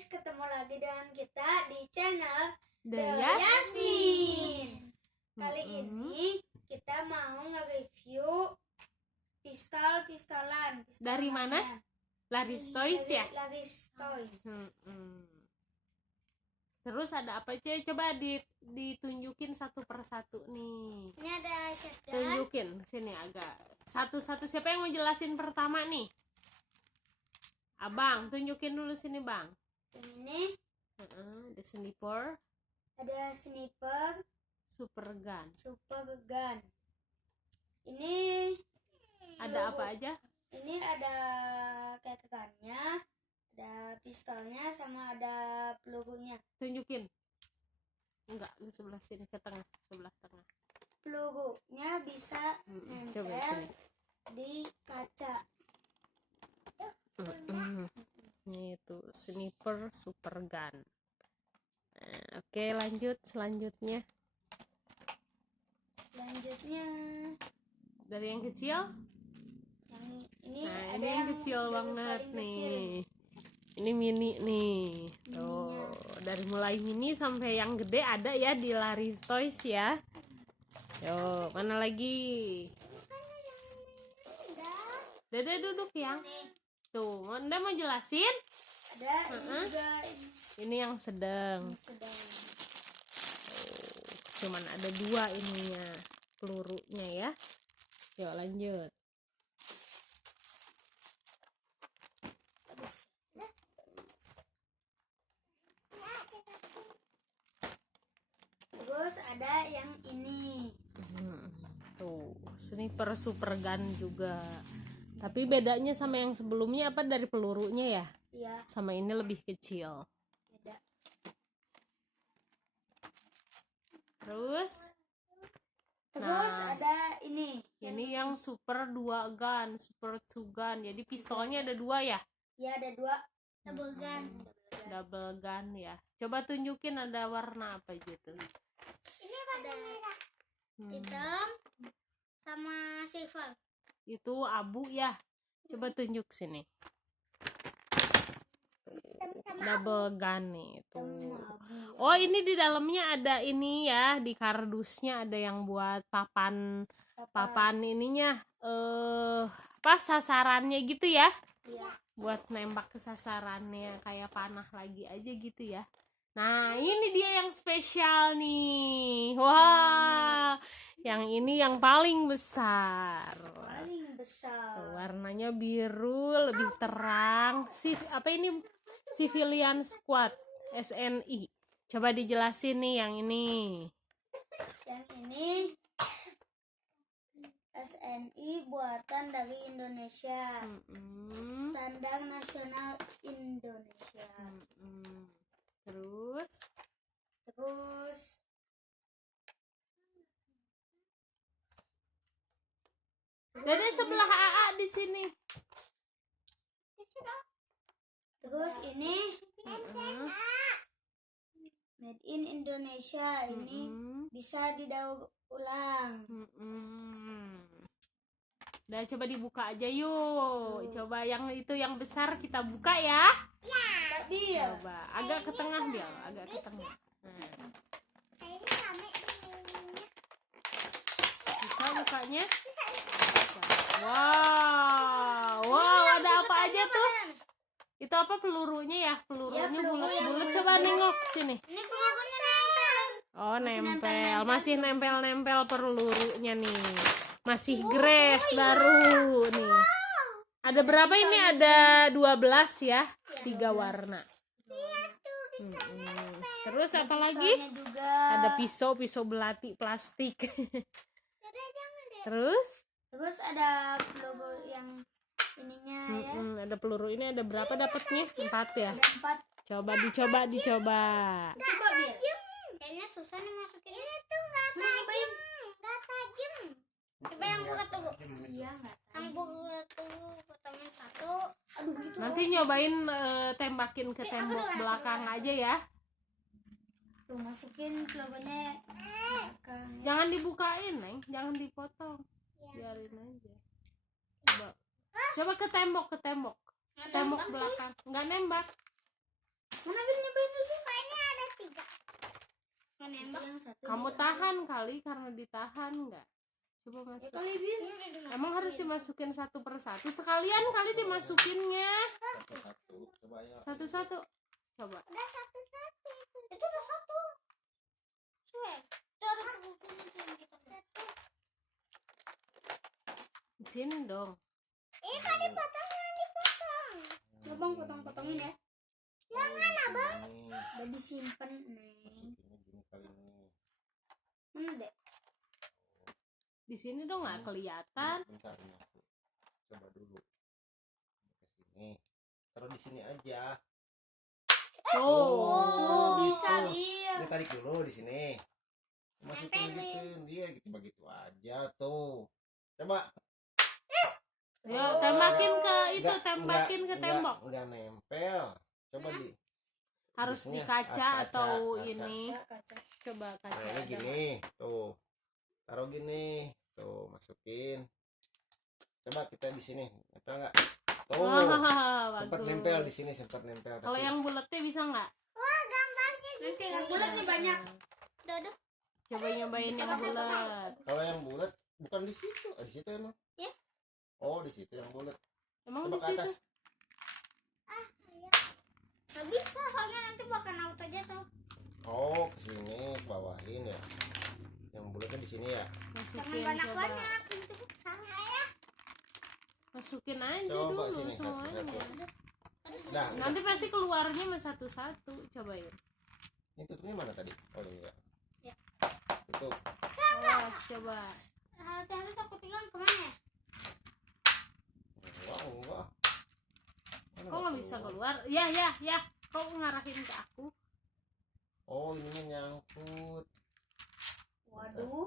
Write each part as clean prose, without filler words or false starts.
guys, ketemu lagi dengan kita di channel The Yasmin. Kali ini kita mau nge-review pistol-pistolan. Dari mana? Laris Toys ya? Laris Toys. Terus ada apa aja? Coba ditunjukin satu persatu nih. Ini ada shotgun. Tunjukin sini agak. Satu-satu, siapa yang mau jelasin pertama nih? Abang, tunjukin dulu sini, Bang. Ini Ada sniper, ada sniper, super gun. super gun. Ini Ada apa aja? Ini ada kekerannya, ada pistolnya, sama ada pelurunya. Tunjukin. Enggak, di sebelah sini, ke tengah, sebelah tengah. Pelurunya bisa Coba nempel sini. di kaca. Ini itu sniper super gun. Nah, oke, lanjut selanjutnya. Selanjutnya Dari yang kecil. yang ini Nah, ada ini yang kecil yang banget paling nih. kecil. Ini mini nih. Tuh, dari mulai mini sampai yang gede ada ya di Laris Toys ya. Yo, mana lagi? Dede duduk ya. Tuh, Anda mau jelasin? Ada ini juga Ini yang sedang. yang sedang. Cuman ada dua ininya, pelurunya ya. Yuk lanjut. Terus ada yang ini. Tuh, sniper super gun juga. Tapi bedanya sama yang sebelumnya apa, dari pelurunya ya? Ya, Sama ini lebih kecil. beda. Terus Terus Nah, ada ini. ini yang super 2 gun, super 2 gun. Jadi pistolnya ada dua ya? Ya, ada dua. Double gun. Double gun ya. Coba tunjukin ada warna apa gitu. Ini warna merah. Hitam sama silver. Itu abu ya. Coba tunjuk sini. Double gun nih tuh. Oh, ini di dalamnya ada ini ya, di kardusnya ada yang buat papan ininya apa sasarannya gitu ya. Iya. Buat nembak ke sasarannya kayak panah lagi aja gitu ya. Nah, ini dia yang spesial nih. Wah, yang ini yang paling besar. Paling besar. Tuh, warnanya biru, lebih terang. Apa ini? Civilian Squad SNI. Coba dijelasin nih yang ini. Yang ini SNI buatan dari Indonesia. Standar nasional Indonesia. Terus Dede sebelah AA di sini. Terus ini Made in Indonesia. Ini bisa didaur ulang. Udah, coba dibuka aja yuk. Coba yang itu yang besar kita buka ya. Tapi ya, Coba agak ke tengah dia, agak ke tengah. Bisa bukanya? Wow, ada apa aja tuh? Itu apa, pelurunya ya? Pelurunya bulat-bulat. Coba nengok sini. ini pelurunya nempel. Oh, nempel. Masih nempel-nempel pelurunya nih. Masih grace baru nih. Ada berapa ini? Ada 12 ya. 3 warna. Terus apa lagi? Pisaunya juga. Ada pisau belati plastik. Terus ada peluru yang ininya ya. ada peluru ini, ada berapa dapatnya? 4 ya. Ada 4. Coba dicoba. Coba biar. Kayaknya susah nih masukin. Ini tuh nggak tajam. Coba yang buka tuh. Iya, nggak tajam. Yang buka tuh potongin satu. Aduh, gitu. Nanti nyobain tembakin ke tembok belakang aja ya. Tuh, masukin pelurunya belakang. Jangan dibukain, Neng. Jangan dipotong. Biarin aja. Coba ke tembok. Tembok belakang. Nggak nembak. Mana bilnya dulu? Kayaknya ada 3. Menembak yang satu. Kamu tahan kali karena ditahan nggak? Coba masuk. Emang harus dimasukin satu persatu sekalian kali dimasukinnya. Satu-satu. Coba ya. Satu-satu. Coba. Ada satu-satu. Itu udah 1. Cuek. Satu. Di sini dong. Kan dipotong, jangan dipotong. Abang potong-potongin ya. Jangan, Abang. Ini. Udah disimpan, Neng. Masukinnya gini kali ini. Mana, Dek? Di sini dong nggak kelihatan. Bentar ini aku coba dulu. Ke sini. Taruh di sini aja. Oh, bisa tuh. lihat. Ini tarik dulu di sini. Masukin gitu dia gitu begitu aja tuh. Coba. Yo, tembakin ke itu, Enggak, tembakin ke tembok. Enggak nempel. Coba di Harus di biasanya kaca atau kaca. ini. Kaca. Coba kaca. Nah, ini ada gini, tuh. Taruh gini, tuh, masukin. Coba kita di sini, nempel nggak? Tuh, Wah, sempat bagus. nempel di sini, sempat nempel. Kalau tapi- yang bulatnya bisa nggak? Nanti yang bulat nih banyak. Dodo. Coba nyobain yang bulat. kalau yang bulat bukan di situ, di situ emang. Ya. Oh, di situ yang bulat. Emang Coba di ke situ? atas. Nggak bisa, soalnya nanti bakal auto jatuh. Oh, ke sini, ke bawahin ya. Yang bulatnya di sini ya. Jangan Masukin coba. banyak-banyak. Itu salah ya. Masukin aja Coba dulu sini, semuanya. satu-satu. Nah, Nanti pasti keluarnya mah satu-satu. Cobain. ini tutupnya mana tadi? Oh iya. Ya. Tutup. Awas, coba. Tadi takut tinggal kemana ya? Enggak. Mana Kok nggak bisa keluar? Ya. Kok ngarahin ke aku? Oh, ininya nyangkut. Waduh.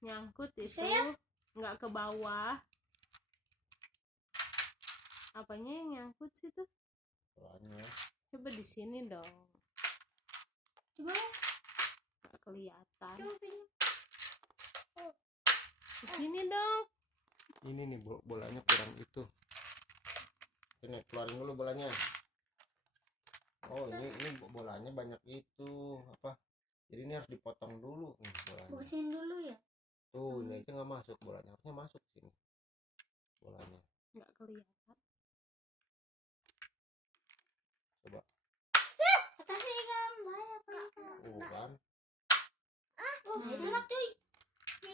Nyangkut Bisa itu. ya? Nggak ke bawah. Apanya yang nyangkut sih tuh? Pelannya. Coba di sini dong. Coba ya. Nggak kelihatan. Coba pilih. Di sini dong. Ini nih bolanya kurang itu. Ini keluarin dulu bolanya. Oh, ini bolanya banyak itu apa? Jadi ini harus dipotong dulu nih bolanya. Bersihin dulu ya. Tuh, ini aja nggak masuk bolanya. Harusnya masuk sini. Bolanya. Nggak kelihatan. Coba. Atasnya kan bahaya kan. Kan. Itu lah cuy.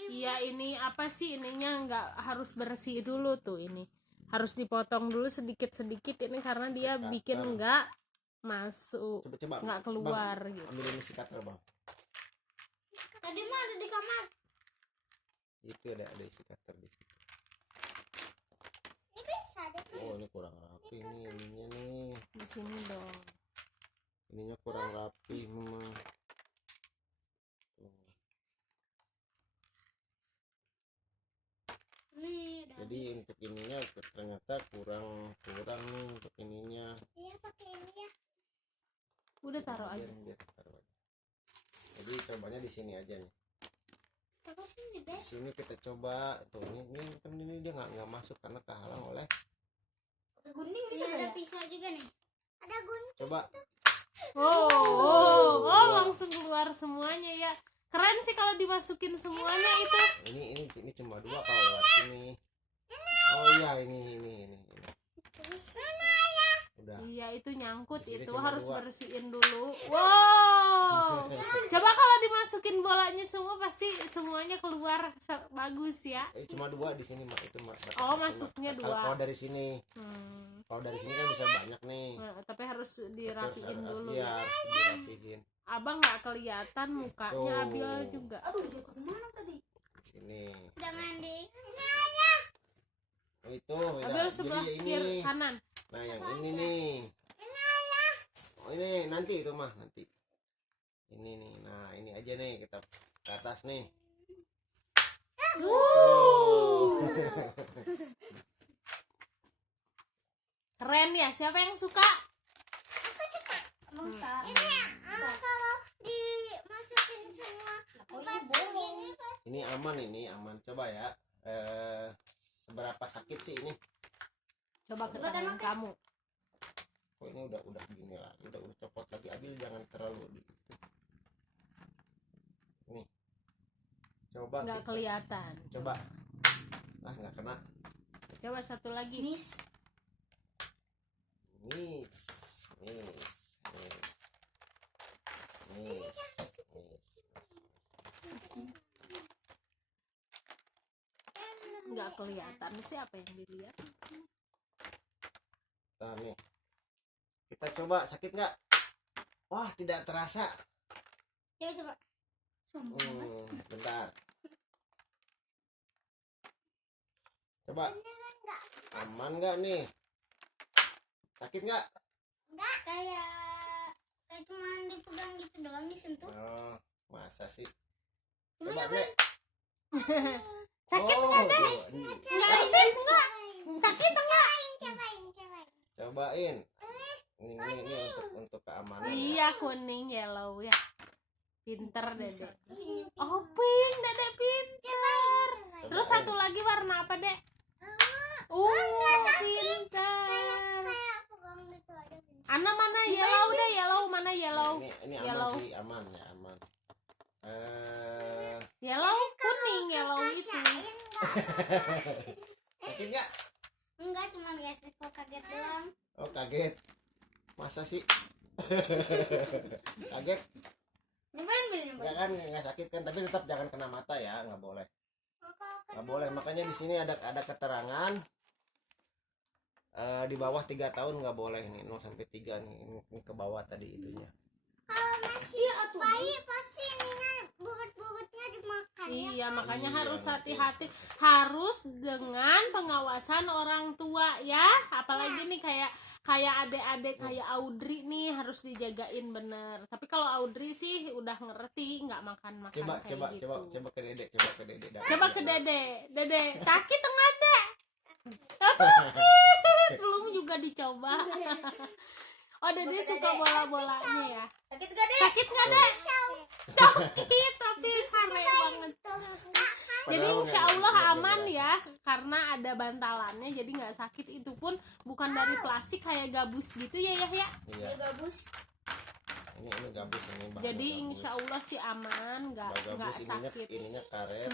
Iya, ini apa sih ininya nggak harus bersih dulu tuh ini. Harus dipotong dulu sedikit-sedikit ini karena dia Cutter. bikin nggak masuk, Coba. nggak keluar Bang, gitu. ambil ini sikater, Bang. Tadi mah ada di kamar. Itu ada sikater di situ. Ini bisa deh. Oh, ini kurang rapi nih ininya nih. Di sini dong. Ininya kurang rapi memang. Tuh. Nih, udah Jadi habis. untuk ininya ternyata kurang nih untuk ininya. Iya pakai ini ya. Udah taruh Biar- aja. biar taruh aja. Jadi cobanya di sini aja nih. Terus ini Di deh. sini kita coba tuh ini dia nggak masuk karena kehalang oleh. Gunting bisa ada pisau juga nih. Ada gunting. Coba Oh, langsung keluar semuanya ya. Keren sih kalau dimasukin semuanya itu. ini cuma 2 kalau lewat sini. Oh iya ini. Bisa. Udah. Iya, itu nyangkut Di sini itu cuma harus 2. bersihin dulu. Wow. Coba kalau dimasukin bolanya semua pasti semuanya keluar bagus ya. Cuma 2 di sini itu Oh, masuknya 2. Kalau dari sini. Kalau dari sini kan bisa banyak nih. Nah, tapi harus Tapi dirapiin dulu iya, ya. harus dirapihin. Abang nggak kelihatan mukanya, Tuh. Abil juga. Aduh, jatuh kemana tadi? Sini. Jangan di. Oh, itu ya, Abil sebelah jadi kiri ini. kanan. Nah, yang ini nih. Oh, ini nanti itu mah nanti. Ini nih. Nah, ini aja nih kita ke atas nih. Keren ya, siapa yang suka? Ini kalau dimasukin semua empat segini pasti. Ini aman. Coba ya. Seberapa sakit sih ini? Coba ke Coba tangan tembak. kamu. Oh ini udah gini lah, udah copot lagi. Abil jangan terlalu nih. Coba Nggak kelihatan. Coba. Ah nggak kena. Coba satu lagi. Miss. Nggak kelihatan sih apa yang dilihat. Nah, nih. Kita coba, sakit nggak? Wah, tidak terasa. Coba. Bentar. Coba. Aman nggak nih? Sakit nggak? Enggak, kayak cuma dipegang gitu doang, disentuh. Oh, masa sih? Cuma Coba, Nek. Sakit Oh, nggak, Dek? coba. Enggak. Sakit enggak? Cobain. Ini untuk keamanan. Iya, kuning yellow ya. Pinter Dede. Oh, pink, Dede pinter. Terus satu lagi warna apa, Dek? Pinter. Kayak pegang gitu aja. Ana mana yellow deh, yellow mana yellow? Ini Yellow. aman sih, aman ya, aman. Yellow kuning, yellow itu. Sakit nggak? Enggak, cuma gesek kok, kaget doang. Oh, kaget. Masa sih? Kaget? Bukan Enggak kan, nggak sakit kan, tapi tetap jangan kena mata ya, nggak boleh. Nggak boleh, makanya di sini ada keterangan di bawah 3 tahun nggak boleh nih, 0 sampai 3 nih, ini ke bawah tadi itunya. Kalau masih bayi pasti ininya bugut-bugutnya dimakan. Iya, makanya Iya, harus betul. hati-hati, harus dengan pengawasan orang tua ya. Apalagi nih kayak adik-adik kayak Audrey nih harus dijagain bener. Tapi kalau Audrey sih udah ngerti, nggak makan Coba kayak gitu. coba ke Dede, Coba ke Dede sakit enggak, Dek? Belum juga dicoba. Oh, Dede suka bola-bolanya ya. Sakit gak deh? Sakit nggak, Dek? Sakit, tapi aneh banget. Jadi insya Allah aman ya, karena ada bantalannya, jadi nggak sakit. Itu pun bukan dari plastik kayak gabus gitu ya ya. Iya. Ya gabus. Ini gabus ini. bahannya Jadi gabus. insya Allah sih aman, nggak Gabus sakit. ininya karet.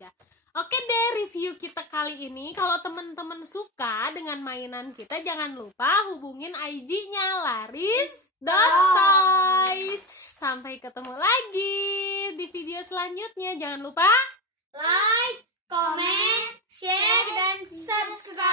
Ya. Oke deh, review kita kali ini. Kalau teman-teman suka dengan mainan kita, jangan lupa hubungin IG-nya laris.toys. Sampai ketemu lagi di video selanjutnya. Jangan lupa Like, comment, share, dan subscribe.